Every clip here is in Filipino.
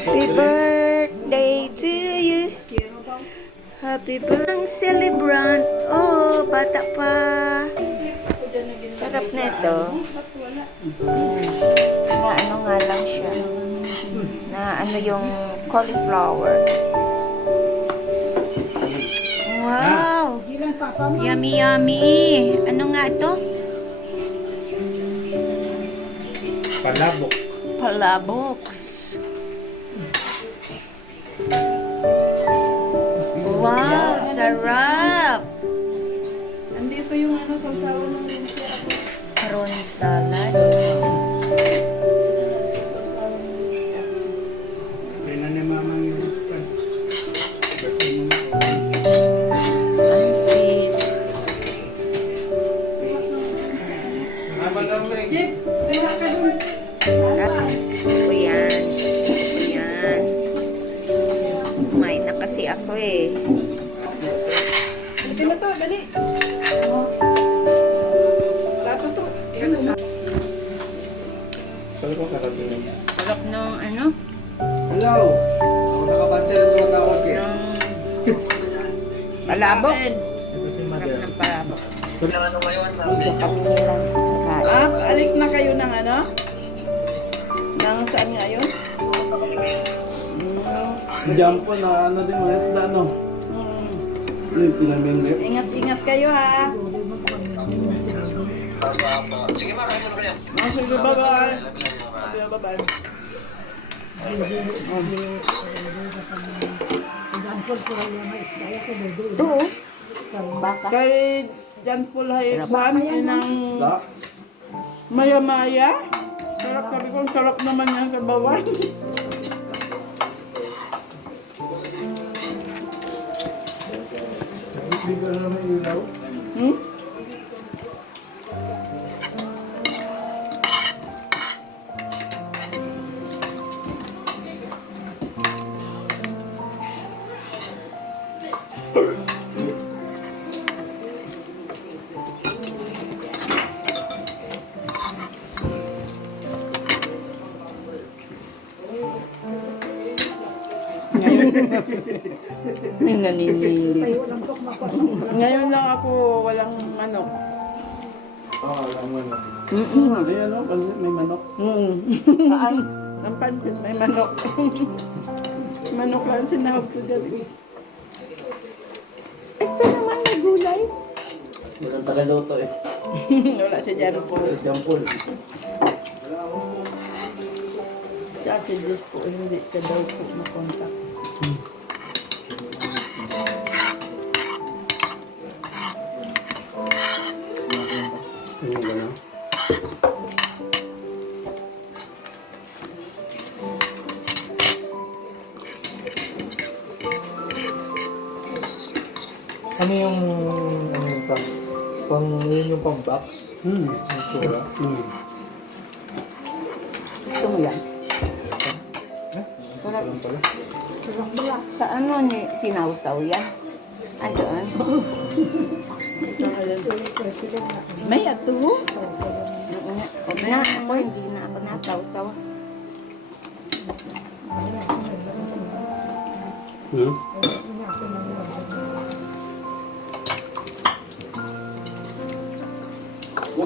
Happy birthday to you. Happy birthday celebrant. Oh, bata pa. Sarap na ito. Na ano nga lang siya. Na ano yung cauliflower. Wow! Yummy, yummy. Ano nga ito? Palabok. Palabox. Wow, sarap. Andito yung ano, sausawan ng lumpia. Prawn salad. Kaya na ni mama yung birthday mo na. Pansit. Jeep, kuha ka dun. Ako eh. Sige na to, dali. Lato to. Pero ko karating. Sarap ng ano? Hello! Ako nakapansin mo na ako kaya. Ng palabok. Sarap ng palabok. Ano kain. Ah, alis na kayo ng ano? Nang saan nga yun? Si Jampo na ano din mo, isda no? Hmm. Yung pinamili. Ingat-ingat kayo ha. Sige ma, kayo mo yan. Oh, sige, bye-bye. Sige, bye-bye. Ito. Baka. Kay Jan Paul ang Da? maya-maya. Sarap sabi ko, sarap naman yan sa bawang. Hmm? May naninili. Ngayon lang ako walang manok. Oo, alam mo na. Mm-mm. Ayan o, pansit may manok. Hmm. Ay, Ang pansit, may manok. manok lang sinahog ko dyan. ito naman may gulay. Walang tagaluto eh. Wala si Jan Paul. Si Jampo. Siya si Diyos po, hindi ka daw po makontak. Ayun Ano yung ano yung pang pang yun yung pang box? Hmm. Yung sura? Hmm. Gusto mo yan? Sarap. Alam pala. Bala. Sa ano ni sinawsaw yan? Ano doon? May ato. Huwag na. Ako hindi na ako natawsaw. Hmm?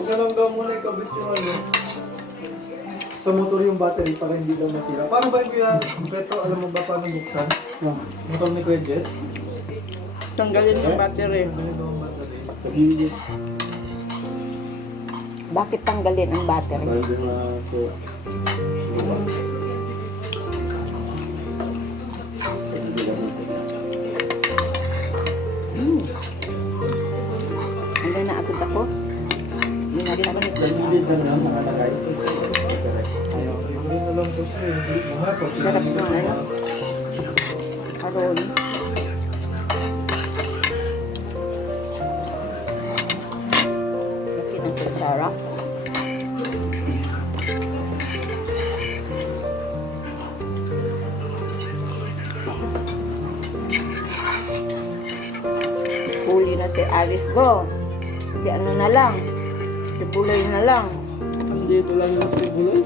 Huwag na lang daw muna ikabit yung ano. Sa motor yung battery para hindi daw masira. Paano ba yung kaya, Beto, alam mo ba paano buksan? Ah. Motor ni Kuya Jess? Tanggalin yung battery. Ganito ang battery. Pag-ibig. Bakit tanggalin ang battery? Dahil din na so. Din na nakalagay. Ayaw. Hindi na lang po siya. Sarap ng ano. Karon. Laki ng kutsara. Huli na si Alice Go. Si ano na lang. Si Buloy na lang. Andito lang yung.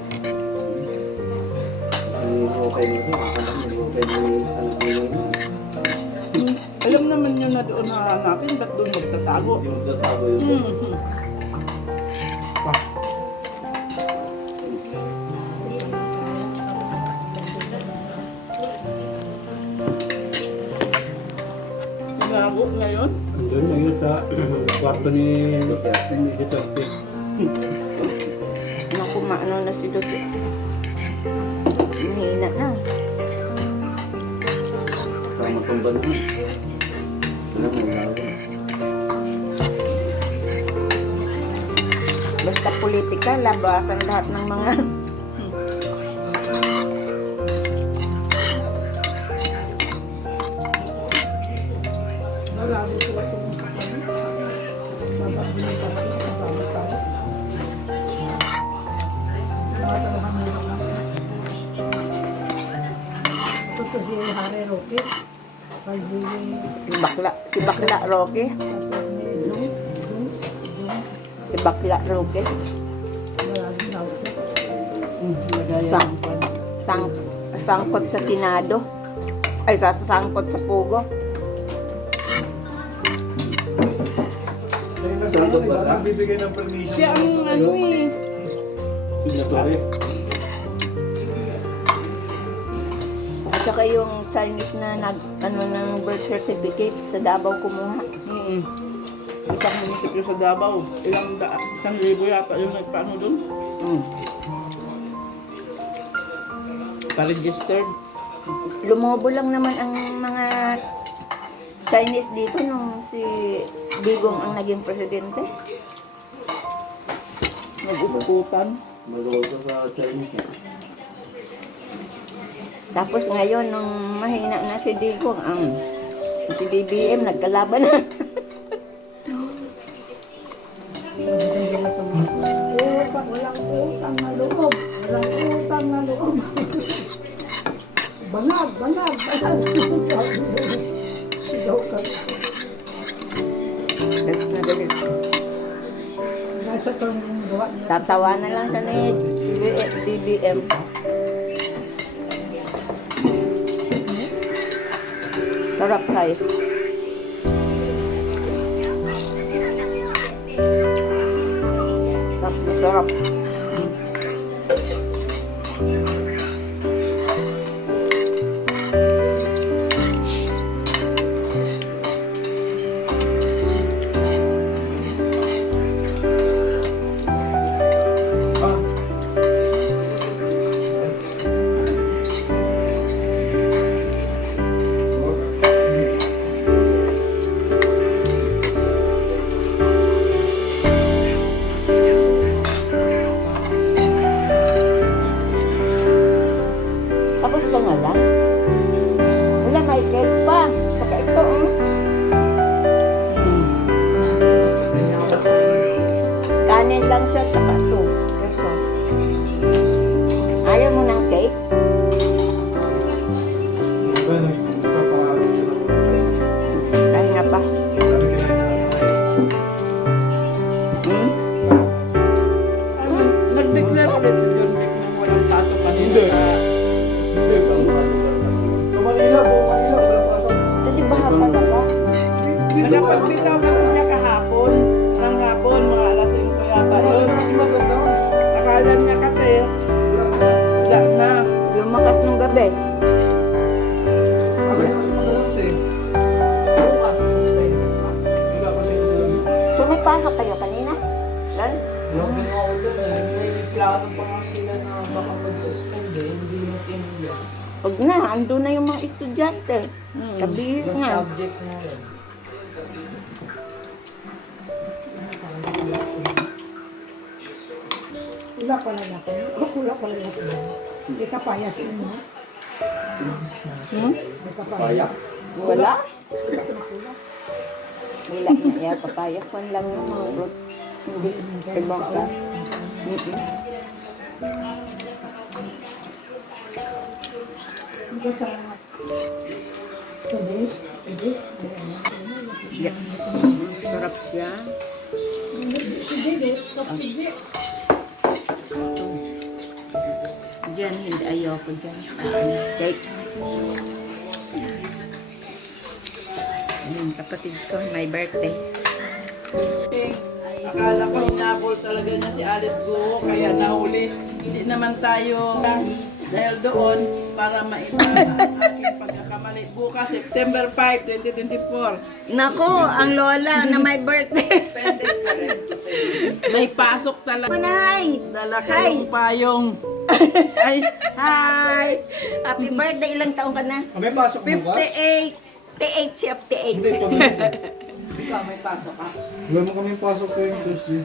Ano okay na ito. Akala ko okay. Hmm. Alam naman yun na doon hahanapin, ba't doon magtatago? Hindi mo tatago yun. Hmm. Tinago ngayon? Doon ngayon sa kwarto ni ni Duterte. Naku, maano na si Duterte. Hihina na. Sama kong banto. Alam mo, wala ko. Basta politika, labasan lahat ng mga... Ito si Harry Roque. Pagbili. Si Bakla, si Bakla Roque. Si Bakla Roque. Maraming tao siya. Sang, sang, sangkot sa Senado. Ay, sa sangkot sa Pugo. Kaya na sana, di ba? Nagbibigay ng permission. Siya ang ano eh. Signatory. At saka yung Chinese na nag, ano, ng birth certificate sa Davao kumuha. Mm. Isang munisipyo sa Davao. Ilang da, isang libo yata yung nagpaano doon. Mm. Pa-registered. Lumobo lang naman ang mga Chinese dito nung si Digong ang naging presidente. Nag-uputan. Maluwag ka sa Chinese. eh. Tapos ngayon, nung mahina na si Digong, ang si BBM nagkalaban na. Walang utang na loob. Walang utang na loob. Banag, banag, banag. Sigaw ka. Nasa. Tatawa na lang siya ni BBM. Sarap tayo. Sarap na sarap. Lang siya, na, ando na yung mga estudyante. Hmm. Kabihis na yun. Wala pala natin. Wala pala natin. Hindi ka payas mo. Hmm? Hindi ka payas. Wala? Wala na ya, papaya ko lang yung mga rot. Ibang ka. Mm-mm. Hindi ka Tubis, tubis. Yeah. Sarap siya. Sige, sige. Dyan, hindi ayoko dyan sa cake. Ayun, kapatid ko, may birthday. Akala ko hinabol talaga niya si Alice Guo, kaya nahuli. Hindi naman tayo dahil doon para maiba ang aking pagkakamali. Bukas, September 5, 2024. Nako, ang lola na may birthday. Suspended ka rin. May pasok talaga. Manay! Dala Hi! kayong payong. Ay, Hi! Happy birthday, ilang taong ka na? Ah, may pasok bukas? 58. 58 siya, 58. Hindi, pag ikaw may pasok ka. Wala mo kami pasok ko yung Tuesday.